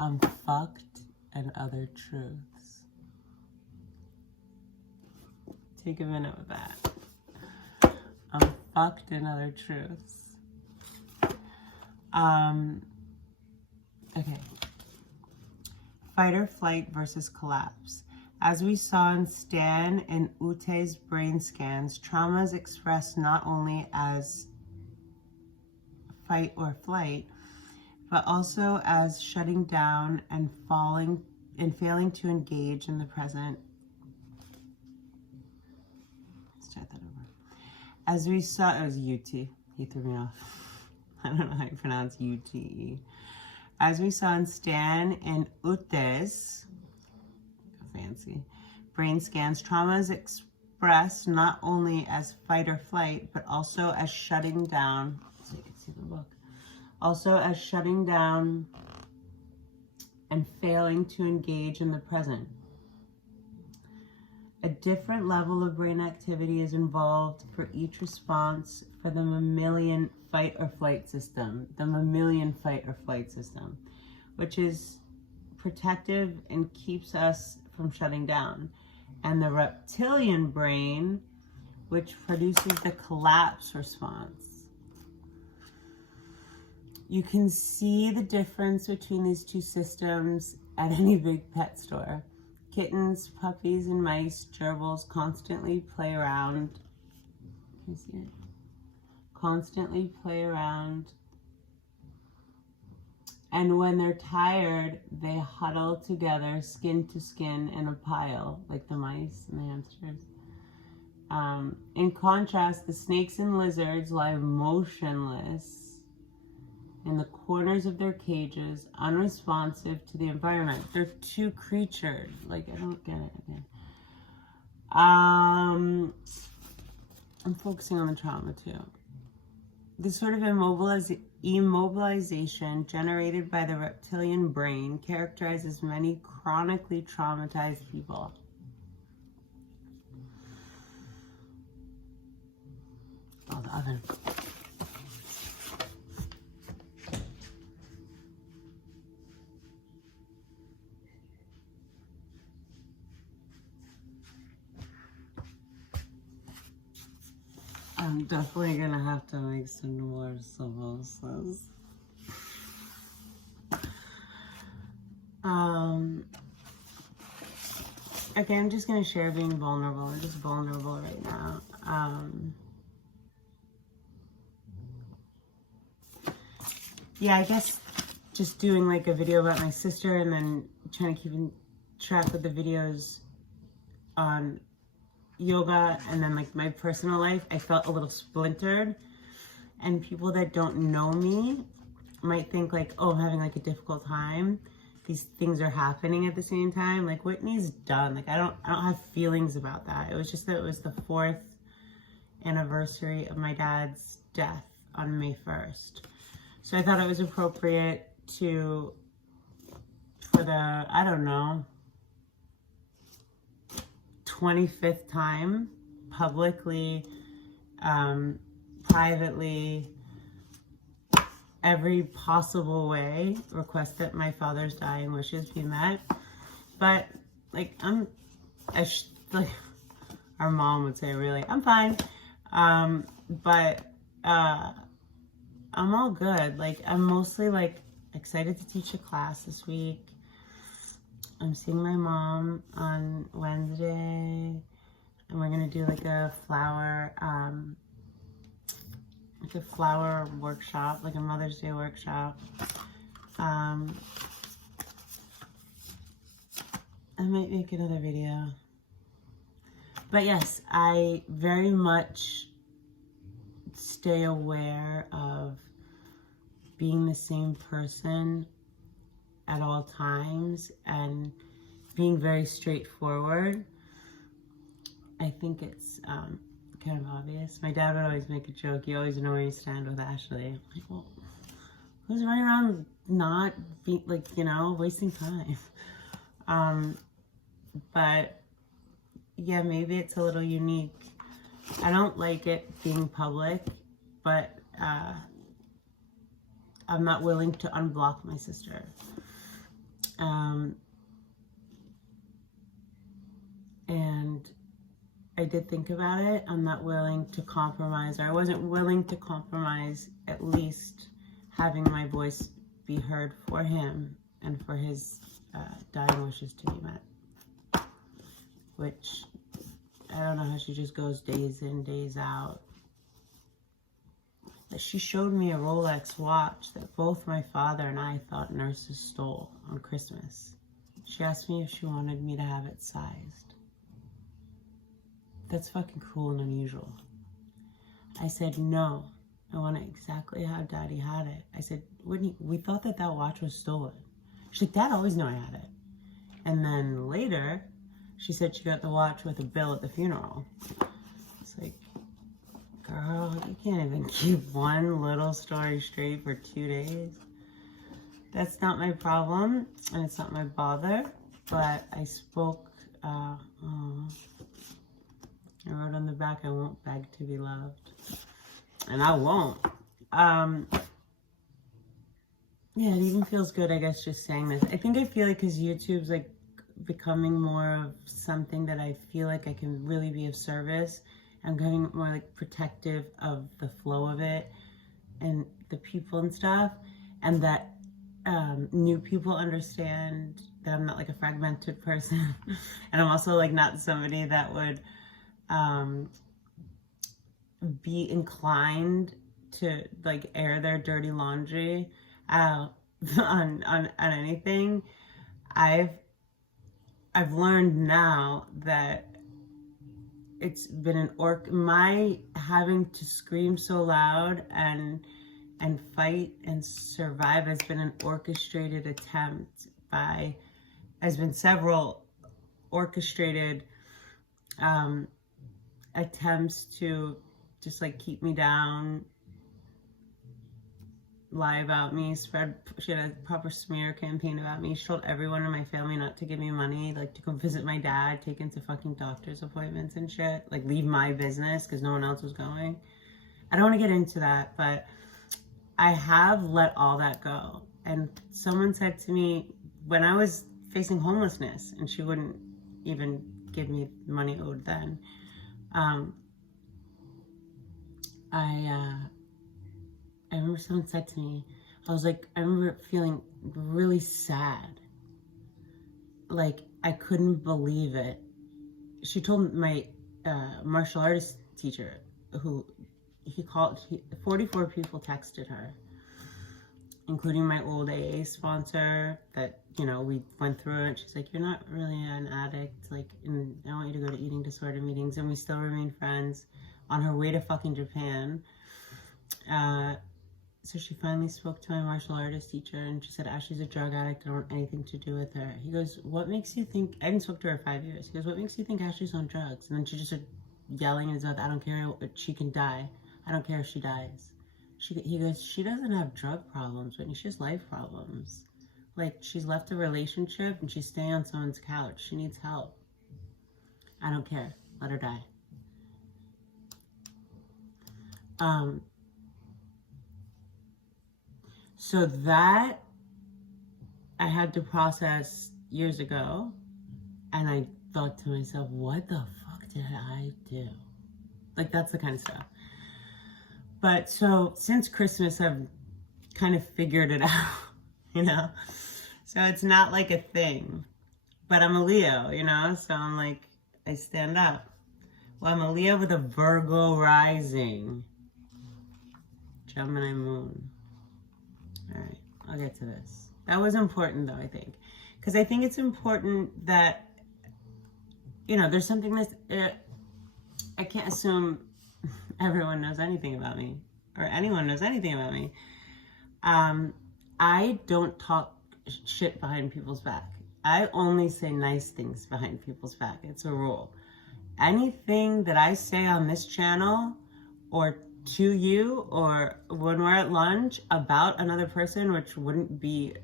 I'm fucked and other truths. Take a minute with that. I'm fucked and other truths. Okay. Fight or flight versus collapse. As we saw in Stan and Ute's brain scans, trauma is expressed not only as fight or flight, but also as shutting down and failing to engage in the present. Let's start that over. As we saw, it was UT. He threw me off. I don't know how you pronounce UTE. As we saw in Stan and Ute's fancy brain scans, trauma is expressed not only as fight or flight, but also as shutting down. So you can see the book. Also as shutting down and failing to engage in the present. A different level of brain activity is involved for each response for the mammalian fight or flight system. The mammalian fight or flight system, which is protective and keeps us from shutting down. And the reptilian brain, which produces the collapse response. You can see the difference between these two systems at any big pet store. Kittens, puppies, and mice, gerbils constantly play around. Can you see it? Constantly play around. And when they're tired, they huddle together, skin to skin, in a pile, like the mice and the hamsters. In contrast, the snakes and lizards lie motionless in the corners of their cages, unresponsive to the environment. They're two creatures. Like, I don't get it again. I'm focusing on the trauma too. This sort of immobilization generated by the reptilian brain characterizes many chronically traumatized people. Oh, the oven. I'm definitely gonna have to make some more samosas. Okay, I'm just gonna share being vulnerable. I'm just vulnerable right now. Yeah, I guess just doing like a video about my sister and then trying to keep in track of the videos on yoga and then like my personal life, I felt a little splintered, and people that don't know me might think like, oh, I'm having like a difficult time. These things are happening at the same time. Like, Whitney's done. Like, I don't have feelings about that. It was just that it was the 4th anniversary of my dad's death on May 1st. So I thought it was appropriate to, for the, I don't know, 25th time, publicly, privately, every possible way, request that my father's dying wishes be met. But like, like our mom would say, really, I'm fine. But I'm all good. Like, I'm mostly like excited to teach a class this week. I'm seeing my mom on Wednesday, and we're gonna do like a flower workshop, like a Mother's Day workshop. I might make another video. But yes, I very much stay aware of being the same person at all times and being very straightforward. I think it's kind of obvious. My dad would always make a joke, you always know where you stand with Ashley. Like, well, who's running around not being, like, you know, wasting time? But yeah, maybe it's a little unique. I don't like it being public, but I'm not willing to unblock my sister. And I did think about it. I'm not willing to compromise, or I wasn't willing to compromise at least having my voice be heard for him and for his dying wishes to be met. Which, I don't know how she just goes days in, days out. But she showed me a Rolex watch that both my father and I thought nurses stole on Christmas. She asked me if she wanted me to have it sized. That's fucking cool and unusual. I said, no, I want it exactly how Daddy had it. I said, Whitney, we thought that that watch was stolen. She's like, Dad always knew I had it. And then later, she said she got the watch with a bill at the funeral. It's like, girl, you can't even keep one little story straight for 2 days. That's not my problem, and it's not my bother, but I spoke, I wrote on the back, I won't beg to be loved. And I won't. Yeah, it even feels good, I guess, just saying this. I think I feel like because YouTube's like becoming more of something that I feel like I can really be of service. I'm getting more like protective of the flow of it and the people and stuff. And that new people understand that I'm not like a fragmented person. And I'm also like not somebody that would be inclined to like air their dirty laundry out on anything. I've learned now that it's been my having to scream so loud and fight and survive has been an orchestrated attempt has been several orchestrated attempts to just like keep me down, lie about me, she had a proper smear campaign about me. She told everyone in my family not to give me money, like to come visit my dad, take him to fucking doctor's appointments and shit, like leave my business because no one else was going. I don't want to get into that, but I have let all that go. And someone said to me when I was facing homelessness, and she wouldn't even give me money owed then, I remember someone said to me, I remember feeling really sad. Like, I couldn't believe it. She told my martial artist teacher, who 44 people texted her, including my old AA sponsor that, you know, we went through it. She's like, you're not really an addict. Like, and I want you to go to eating disorder meetings. And we still remain friends on her way to fucking Japan. So she finally spoke to my martial artist teacher and she said, Ashley's a drug addict. I don't want anything to do with her. He goes, what makes you think, I didn't spoke to her 5 years. He goes, what makes you think Ashley's on drugs? And then she just started yelling in his mouth, I don't care, she can die. I don't care if she dies. He goes, she doesn't have drug problems, Whitney. She has life problems. Like, she's left a relationship and she's staying on someone's couch. She needs help. I don't care. Let her die. So that I had to process years ago, and I thought to myself, what the fuck did I do? Like, that's the kind of stuff. But so since Christmas, I've kind of figured it out, you know? So it's not like a thing, but I'm a Leo, you know? So I'm like, I stand up. Well, I'm a Leo with a Virgo rising. Gemini moon. All right, I'll get to this. That was important though, I think. Because I think it's important that, you know, there's something that's, I can't assume everyone knows anything about me or anyone knows anything about me. I don't talk shit behind people's back. I only say nice things behind people's back. It's a rule. Anything that I say on this channel or to you or when we're at lunch about another person, which wouldn't be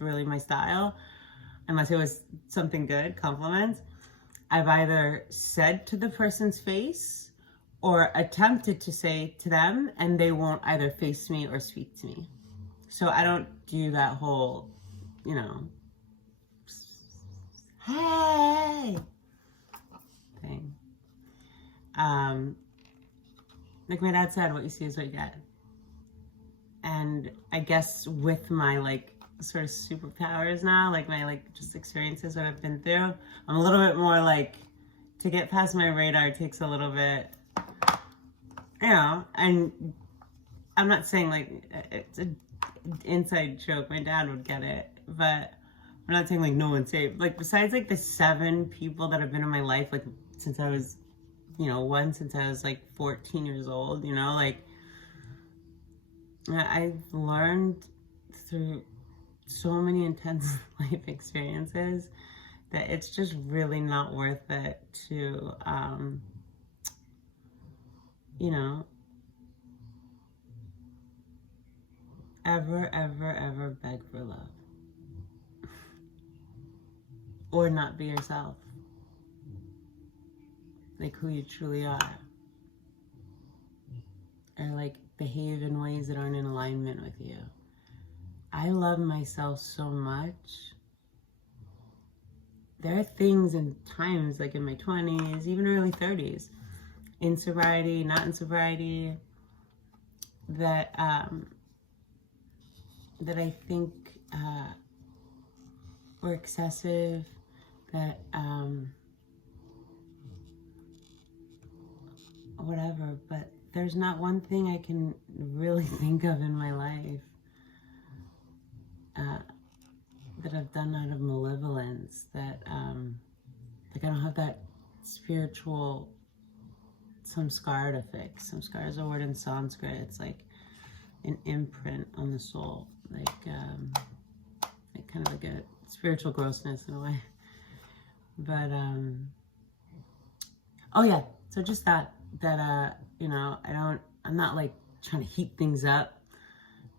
really my style unless it was something good, compliments, I've either said to the person's face or attempted to say to them, and they won't either face me or speak to me. So I don't do that whole, you know, hey thing. Like my dad said, what you see is what you get. And I guess with my like sort of superpowers now, like my like just experiences that I've been through, I'm a little bit more like, to get past my radar takes a little bit, you know, and I'm not saying like it's an inside joke, my dad would get it, but I'm not saying like no one's safe. Like besides like the 7 people that have been in my life, like since I was, you know, one since I was like 14 years old, you know, like I've learned through so many intense life experiences that it's just really not worth it to, you know, ever beg for love. Or not be yourself. Like who you truly are. Or like behave in ways that aren't in alignment with you. I love myself so much. There are things and times like in my 20s, even early 30s, in sobriety, not in sobriety, that that I think were excessive, that whatever, but there's not one thing I can really think of in my life that I've done out of malevolence, that like I don't have that spiritual samskar to fix. Samskar is a word in Sanskrit. It's like an imprint on the soul, like kind of like a spiritual grossness in a way. But oh yeah, so just that you know, I'm not like trying to heat things up.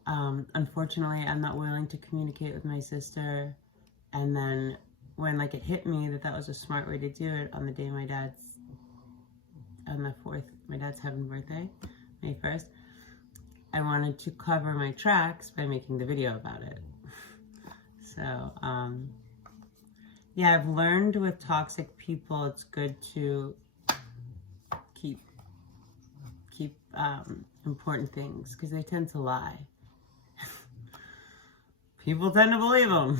Unfortunately, I'm not willing to communicate with my sister. And then when like it hit me that was a smart way to do it on the day my dad's 7th birthday, May 1st, I wanted to cover my tracks by making the video about it. So, yeah, I've learned with toxic people, it's good to keep important things because they tend to lie. People tend to believe them.